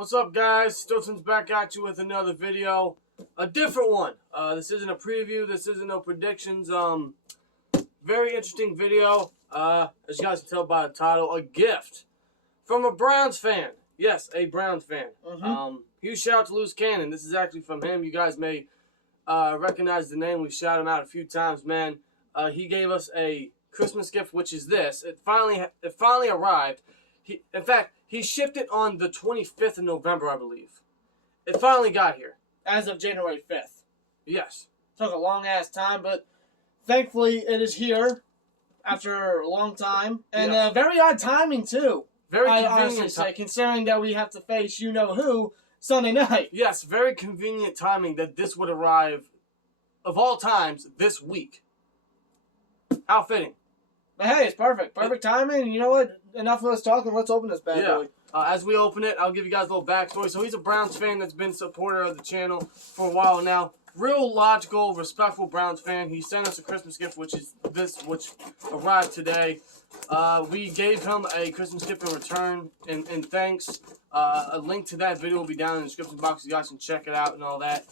What's up, guys? SteelTwins back at you with another video. A different one. This isn't a preview. This isn't no predictions. Very interesting video. As you guys can tell by the title, a gift from a Browns fan. Yes, a Browns fan. Huge shout out to Loose Cannon. This is actually from him. You guys may recognize the name. We've shouted him out a few times, man. He gave us a Christmas gift, which is this. It finally arrived. In fact, he shipped it on the 25th of November, I believe. It finally got here. As of January 5th. Yes. Took a long-ass time, but thankfully it is here after a long time. And very odd timing, too. Very I convenient. honestly say, considering that we have to face you-know-who Sunday night. Yes, very convenient timing that this would arrive, of all times, this week. How fitting. But hey, it's perfect. Perfect timing. And you know what? Enough of us talking. Let's open this bad boy. As we open it, I'll give you guys a little backstory. So he's a Browns fan that's been a supporter of the channel for a while now. Real logical, respectful Browns fan. He sent us a Christmas gift, which is this, which arrived today. We gave him a Christmas gift in return, and thanks. A link to that video will be down in the description box. You guys can check it out and all that.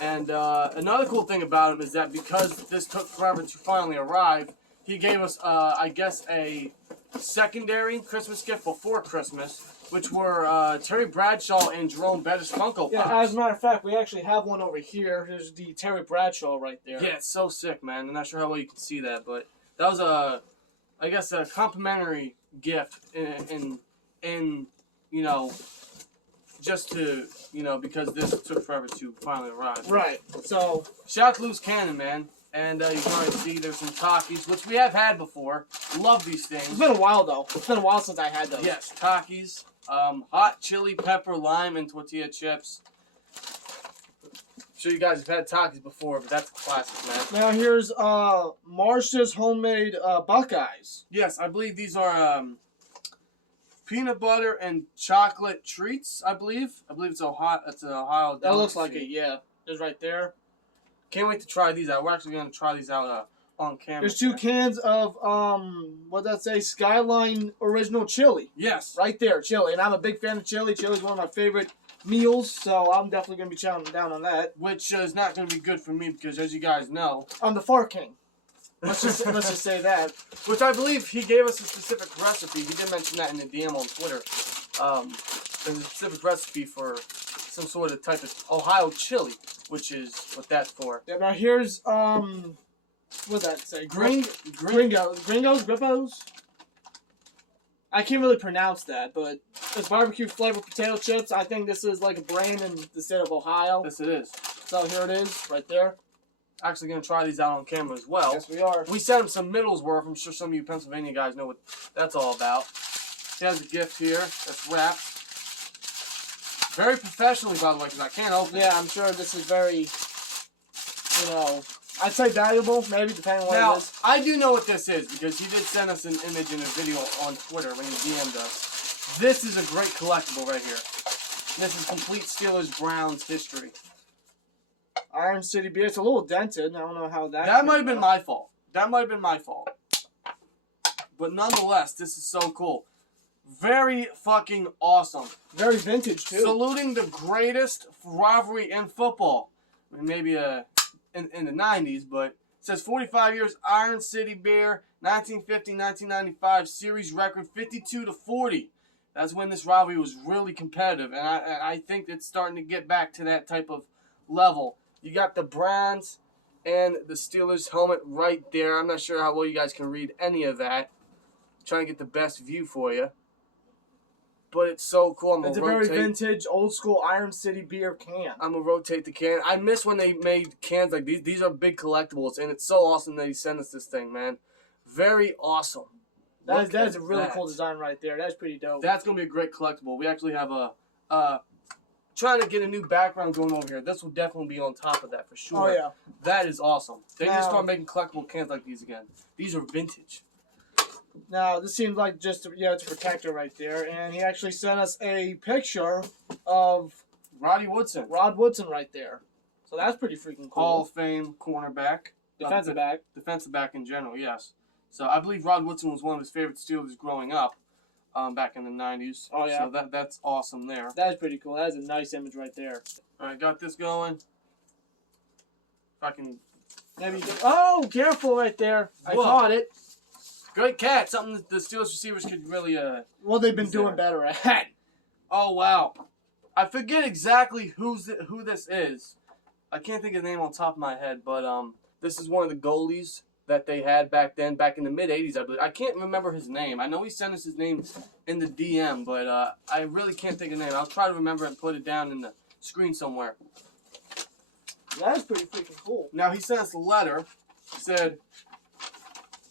And another cool thing about him is that because this took forever to finally arrive, he gave us, I guess, a secondary Christmas gift before Christmas, which were Terry Bradshaw and Jerome Bettis Funko Pops. Yeah, as a matter of fact, we actually have one over here. There's the Terry Bradshaw right there. Yeah, it's so sick, man. I'm not sure how well you can see that, but that was I guess, a complimentary gift in you know, just to, you know, because this took forever to finally arrive. Right. So, shout out to Loose Cannon, man. And you can already see there's some Takis, which we have had before. Love these things. It's been a while, though. It's been a while since I had those. Yes, Takis. Hot chili, pepper, lime, and tortilla chips. I'm sure you guys have had Takis before, but that's a classic, man. Now here's Marsh's homemade Buckeyes. Yes, I believe these are peanut butter and chocolate treats, I believe. I believe it's Ohio. It's an Ohio delicacy. That looks like it, yeah. It's right there. Can't wait to try these out. We're actually going to try these out on camera. There's 2 cans of, what'd that say? Skyline Original Chili. Yes. Right there, chili. And I'm a big fan of chili. Chili's one of my favorite meals, so I'm definitely going to be chowing down on that. Which is not going to be good for me because, as you guys know, I'm the Fart King. Let's just say that. Which I believe he gave us a specific recipe. He did mention that in the DM on Twitter. There's a specific recipe for some sort of type of Ohio chili, which is what that's for. Yeah, now here's, what's that say? Gringos? Grippos? I can't really pronounce that, but it's barbecue flavored potato chips. I think this is like a brand in the state of Ohio. Yes, it is. So here it is, right there. Actually going to try these out on camera as well. Yes, we are. We sent him some Middlesworth. I'm sure some of you Pennsylvania guys know what that's all about. He has a gift here that's wrapped. Very professionally, by the way, because I can't open it. Yeah, I'm sure this is very, you know, I'd say valuable, maybe, depending on what it is. I do know what this is, because he did send us an image in a video on Twitter when he DM'd us. This is a great collectible right here. This is complete Steelers-Browns history. Iron City beer. It's a little dented. I don't know how that... That might have been my fault. That might have been my fault. But nonetheless, this is so cool. Very fucking awesome. Very vintage, too. Saluting the greatest rivalry in football. I mean, maybe in the 90s, but it says 45 years, Iron City Bear, 1950-1995 series record 52-40. That's when this rivalry was really competitive, and I think it's starting to get back to that type of level. You got the Browns and the Steelers helmet right there. I'm not sure how well you guys can read any of that. I'm trying to get the best view for you. But it's so cool. It's a very vintage, old-school Iron City beer can. I'm going to rotate the can. I miss when they made cans like these. These are big collectibles, and it's so awesome that he sent us this thing, man. Very awesome. That is a really cool design right there. That's pretty dope. That's going to be a great collectible. We actually have trying to get a new background going over here. This will definitely be on top of that for sure. Oh, yeah. That is awesome. They need to start making collectible cans like these again. These are vintage. Now, this seems like just, it's a protector right there. And he actually sent us a picture of Rod Woodson right there. So that's pretty freaking cool. Hall of Fame cornerback. Defensive back. Defensive back in general, yes. So I believe Rod Woodson was one of his favorite Steelers growing up. back in the 90s. Oh, yeah. So that's awesome there. That's pretty cool. That is a nice image right there. All right, got this going. If I can. Maybe you can, oh, careful right there. I Whoa. caught it. Great catch. Something that the Steelers receivers could really. Well, they've been doing better at. Oh, wow. I forget exactly who this is. I can't think of the name on top of my head, but this is one of the goalies that they had back then, back in the mid-'80s, I believe. I can't remember his name. I know he sent us his name in the DM, but I really can't think of the name. I'll try to remember and put it down in the screen somewhere. That is pretty freaking cool. Now, he sent us a letter. He said,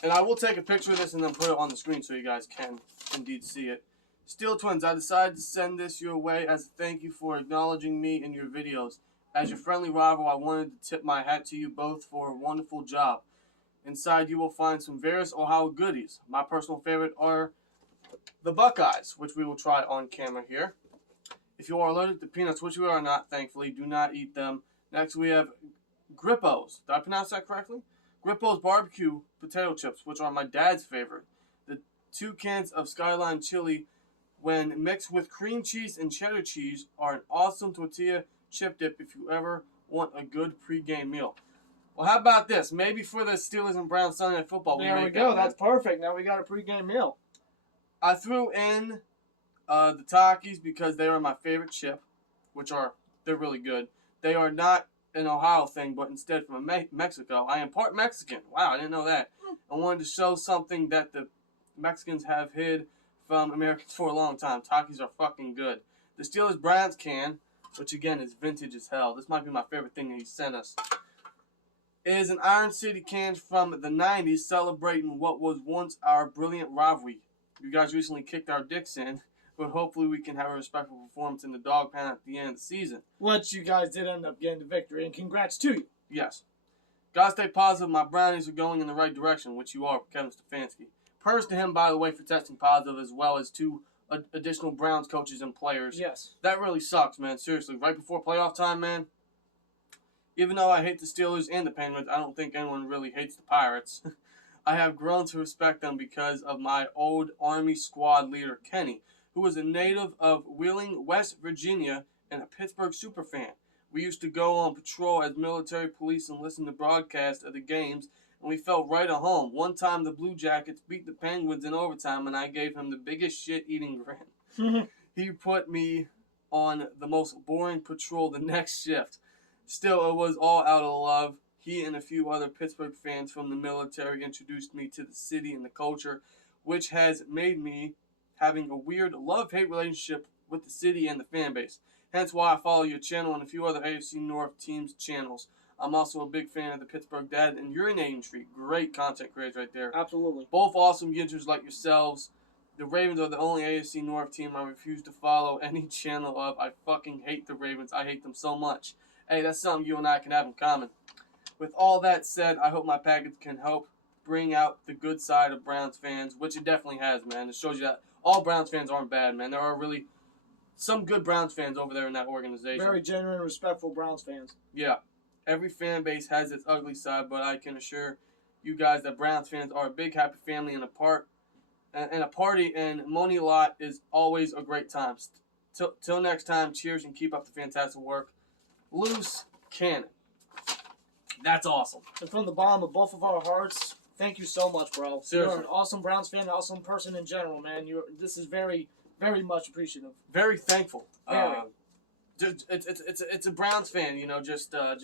and I will take a picture of this and then put it on the screen so you guys can indeed see it. SteelTwins, I decided to send this your way as a thank you for acknowledging me in your videos. As your friendly rival, I wanted to tip my hat to you both for a wonderful job. Inside, you will find some various Ohio goodies. My personal favorite are the Buckeyes, which we will try on camera here. If you are allergic to peanuts, which we are not, thankfully, do not eat them. Next, we have Grippos. Did I pronounce that correctly? Grippos barbecue potato chips, which are my dad's favorite. The 2 cans of Skyline chili, when mixed with cream cheese and cheddar cheese, are an awesome tortilla chip dip if you ever want a good pregame meal. Well, how about this? Maybe for the Steelers and Browns Sunday Night Football. There we go. That's perfect. Now we got a pregame meal. I threw in the Takis because they are my favorite chip, they're really good. They are not an Ohio thing, but instead from Mexico. I am part Mexican. Wow, I didn't know that. I wanted to show something that the Mexicans have hid from Americans for a long time. Takis are fucking good. The Steelers Browns can, which again is vintage as hell. This might be my favorite thing that he sent us. Is an Iron City can from the 90s celebrating what was once our brilliant rivalry. You guys recently kicked our dicks in, but hopefully we can have a respectful performance in the dog pound at the end of the season. Which you guys did end up getting the victory, and congrats to you. Yes. Gotta stay positive. My brownies are going in the right direction, which you are, Kevin Stefanski. Prayers to him, by the way, for testing positive, as well as 2 additional Browns coaches and players. Yes. That really sucks, man. Seriously, right before playoff time, man. Even though I hate the Steelers and the Penguins, I don't think anyone really hates the Pirates. I have grown to respect them because of my old Army squad leader, Kenny, who was a native of Wheeling, West Virginia, and a Pittsburgh superfan. We used to go on patrol as military police and listen to broadcasts of the games, and we felt right at home. One time, the Blue Jackets beat the Penguins in overtime, and I gave him the biggest shit-eating grin. He put me on the most boring patrol the next shift. Still, it was all out of love. He and a few other Pittsburgh fans from the military introduced me to the city and the culture, which has made me having a weird love-hate relationship with the city and the fan base. Hence why I follow your channel and a few other AFC North teams' channels. I'm also a big fan of the Pittsburgh Dad and Urinating Treat. Great content creators right there. Absolutely. Both awesome YouTubers like yourselves. The Ravens are the only AFC North team I refuse to follow any channel of. I fucking hate the Ravens. I hate them so much. Hey, that's something you and I can have in common. With all that said, I hope my package can help bring out the good side of Browns fans, which it definitely has, man. It shows you that all Browns fans aren't bad, man. There are really some good Browns fans over there in that organization. Very genuine, respectful Browns fans. Yeah. Every fan base has its ugly side, but I can assure you guys that Browns fans are a big, happy family and a party, and Money Lot is always a great time. Till next time, cheers and keep up the fantastic work. Loose Cannon. That's awesome. And from the bottom of both of our hearts, thank you so much, bro. Seriously. You're an awesome Browns fan, an awesome person in general, man. This is very, very much appreciative. Very thankful. Very. It's a Browns fan, you know, just out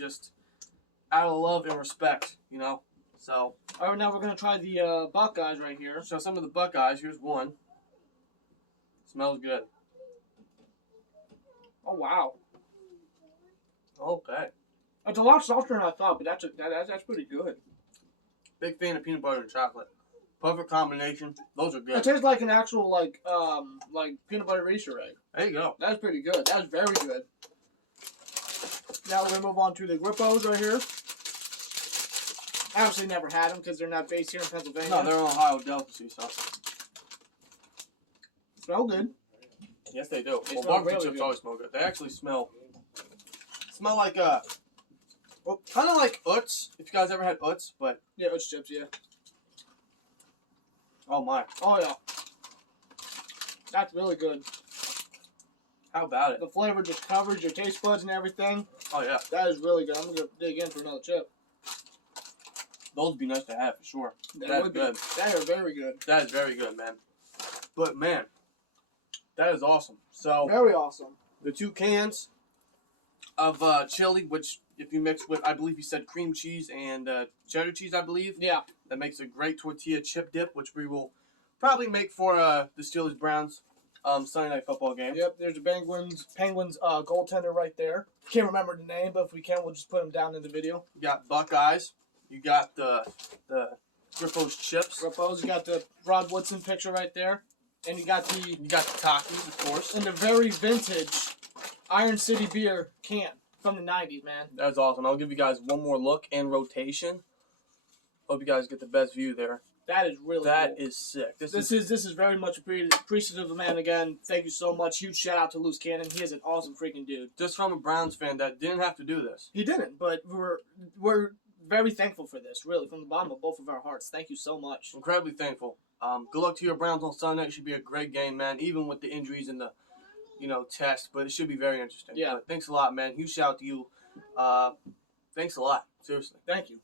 of love and respect, you know. So. All right, now we're gonna try the Buckeyes right here. So some of the Buckeyes. Here's one. Smells good. Oh wow. Okay. It's a lot softer than I thought, but that's pretty good. Big fan of peanut butter and chocolate. Perfect combination. Those are good. It tastes like an actual like peanut butter Easter egg. There you go. That's pretty good. That's very good. Now we're gonna move on to the Grippos right here. I obviously never had them because they're not based here in Pennsylvania. No, they're in Ohio delicacy, so. Smell good. Yes, they do. They Well, smell barbecue really chips good. always smell good. They actually smell like kind of like Utz. If you guys ever had Utz, but Yeah, Utz chips. Yeah. oh my, Oh yeah. That's really good. How about it? The flavor just covers your taste buds and everything. Oh, yeah. That is really good. I'm going to dig in for another chip. Those would be nice to have for sure. That That's would be. good. They are very good. That is very good, man. But, man, that is awesome. So, Very awesome. the 2 cans of chili, which if you mix with, I believe you said cream cheese and cheddar cheese, I believe. Yeah. That makes a great tortilla chip dip, which we will probably make for the Steelers-Browns Sunday Night Football game. Yep, there's the Penguins goaltender right there. Can't remember the name, but if we can, we'll just put him down in the video. You got Buckeyes. You got the Grippo's chips. Rippos, you got the Rod Woodson picture right there. And you got the Takis, of course. and the very vintage Iron City beer can from the 90s, man. That's awesome. I'll give you guys one more look and rotation. Hope you guys get the best view there. That is really That cool. is sick. This is very much appreciative of man. Again, thank you so much. Huge shout out to Loose Cannon. He is an awesome freaking dude. just from a Browns fan that didn't have to do this. He didn't, but we're very thankful for this, really, from the bottom of both of our hearts. Thank you so much. Incredibly thankful. Good luck to your Browns on Sunday. It should be a great game, man, even with the injuries and the, test. But it should be very interesting. Yeah. But thanks a lot, man. Huge shout out to you. Thanks a lot. Seriously. Thank you.